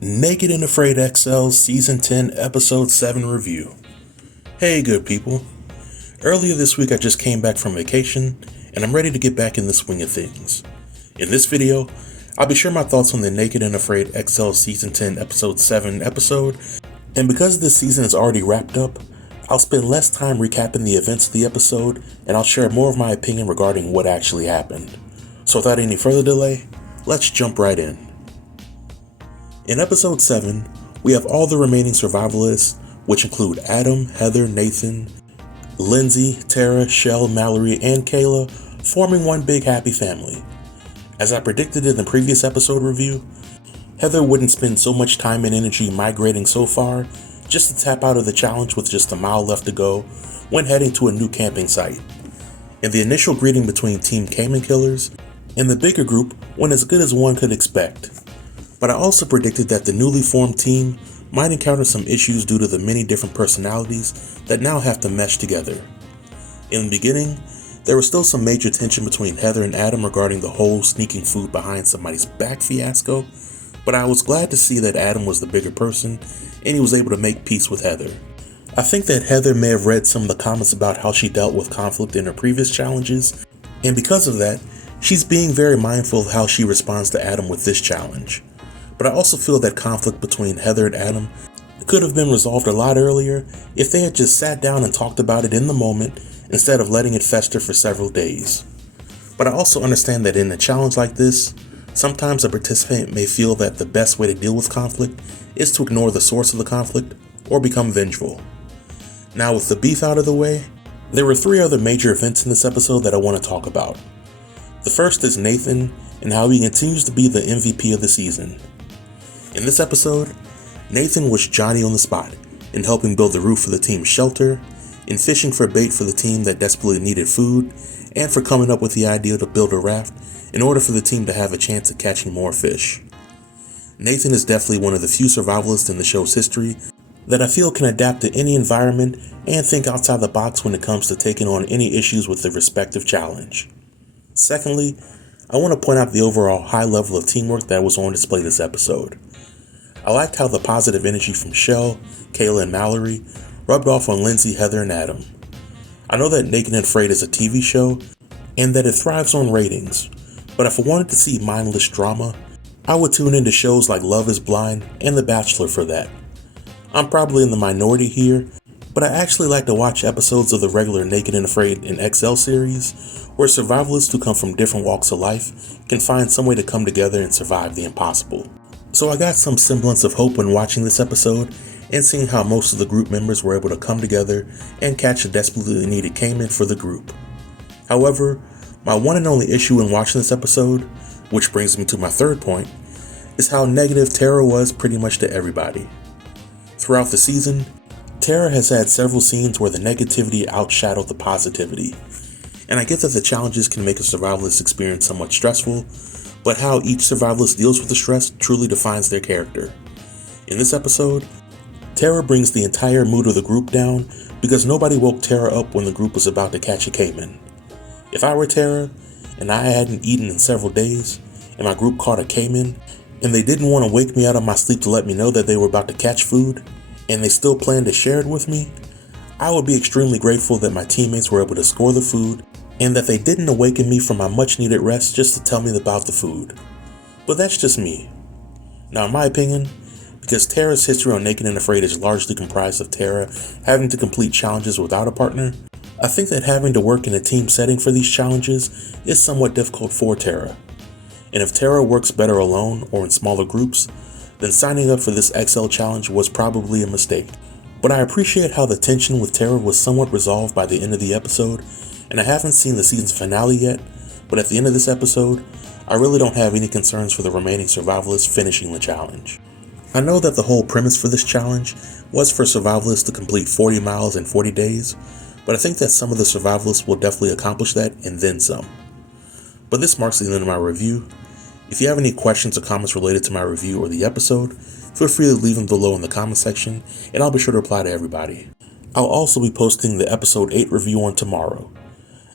Naked and Afraid XL Season 10 Episode 7 Review. Hey good people. Earlier this week I just came back from vacation and I'm ready to get back in the swing of things. In this video, I'll be sharing my thoughts on the Naked and Afraid XL Season 10 Episode 7 episode, and because this season is already wrapped up, I'll spend less time recapping the events of the episode and I'll share more of my opinion regarding what actually happened. So without any further delay, let's jump right in. In episode 7, we have all the remaining survivalists, which include Adam, Heather, Nathan, Lindsay, Tara, Shell, Mallory, and Kayla, forming one big happy family. As I predicted in the previous episode review, Heather wouldn't spend so much time and energy migrating so far just to tap out of the challenge with just a mile left to go when heading to a new camping site. And the initial greeting between Team Cayman Killers and the bigger group went as good as one could expect. But I also predicted that the newly formed team might encounter some issues due to the many different personalities that now have to mesh together. In the beginning, there was still some major tension between Heather and Adam regarding the whole sneaking food behind somebody's back fiasco, but I was glad to see that Adam was the bigger person and he was able to make peace with Heather. I think that Heather may have read some of the comments about how she dealt with conflict in her previous challenges, and because of that, she's being very mindful of how she responds to Adam with this challenge. But I also feel that conflict between Heather and Adam could have been resolved a lot earlier if they had just sat down and talked about it in the moment instead of letting it fester for several days. But I also understand that in a challenge like this, sometimes a participant may feel that the best way to deal with conflict is to ignore the source of the conflict or become vengeful. Now with the beef out of the way, there were 3 other major events in this episode that I want to talk about. The first is Nathan and how he continues to be the MVP of the season. In this episode, Nathan was Johnny on the spot in helping build the roof for the team's shelter, in fishing for bait for the team that desperately needed food, and for coming up with the idea to build a raft in order for the team to have a chance at catching more fish. Nathan is definitely one of the few survivalists in the show's history that I feel can adapt to any environment and think outside the box when it comes to taking on any issues with the respective challenge. Secondly, I want to point out the overall high level of teamwork that was on display this episode. I liked how the positive energy from Shell, Kayla, and Mallory rubbed off on Lindsay, Heather, and Adam. I know that Naked and Afraid is a TV show and that it thrives on ratings, but if I wanted to see mindless drama, I would tune into shows like Love is Blind and The Bachelor for that. I'm probably in the minority here, but I actually like to watch episodes of the regular Naked and Afraid and XL series where survivalists who come from different walks of life can find some way to come together and survive the impossible. So I got some semblance of hope when watching this episode and seeing how most of the group members were able to come together and catch a desperately needed Cayman for the group. However, my one and only issue in watching this episode, which brings me to my third point, is how negative Tara was pretty much to everybody. Throughout the season, Tara has had several scenes where the negativity outshadowed the positivity. And I get that the challenges can make a survivalist experience somewhat stressful, but how each survivalist deals with the stress truly defines their character. In this episode, Tara brings the entire mood of the group down because nobody woke Tara up when the group was about to catch a Cayman. If I were Tara, and I hadn't eaten in several days, and my group caught a Cayman, and they didn't want to wake me out of my sleep to let me know that they were about to catch food, and they still planned to share it with me, I would be extremely grateful that my teammates were able to score the food and that they didn't awaken me from my much needed rest just to tell me about the food. But that's just me. Now in my opinion, because Tara's history on Naked and Afraid is largely comprised of Tara having to complete challenges without a partner, I think that having to work in a team setting for these challenges is somewhat difficult for Tara. And if Tara works better alone or in smaller groups, then signing up for this XL challenge was probably a mistake. But I appreciate how the tension with Tara was somewhat resolved by the end of the episode, and I haven't seen the season's finale yet, but at the end of this episode, I really don't have any concerns for the remaining survivalists finishing the challenge. I know that the whole premise for this challenge was for survivalists to complete 40 miles in 40 days, but I think that some of the survivalists will definitely accomplish that and then some. But this marks the end of my review. If you have any questions or comments related to my review or the episode, feel free to leave them below in the comment section and I'll be sure to reply to everybody. I'll also be posting the episode 8 review on tomorrow.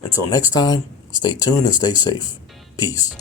Until next time, stay tuned and stay safe. Peace.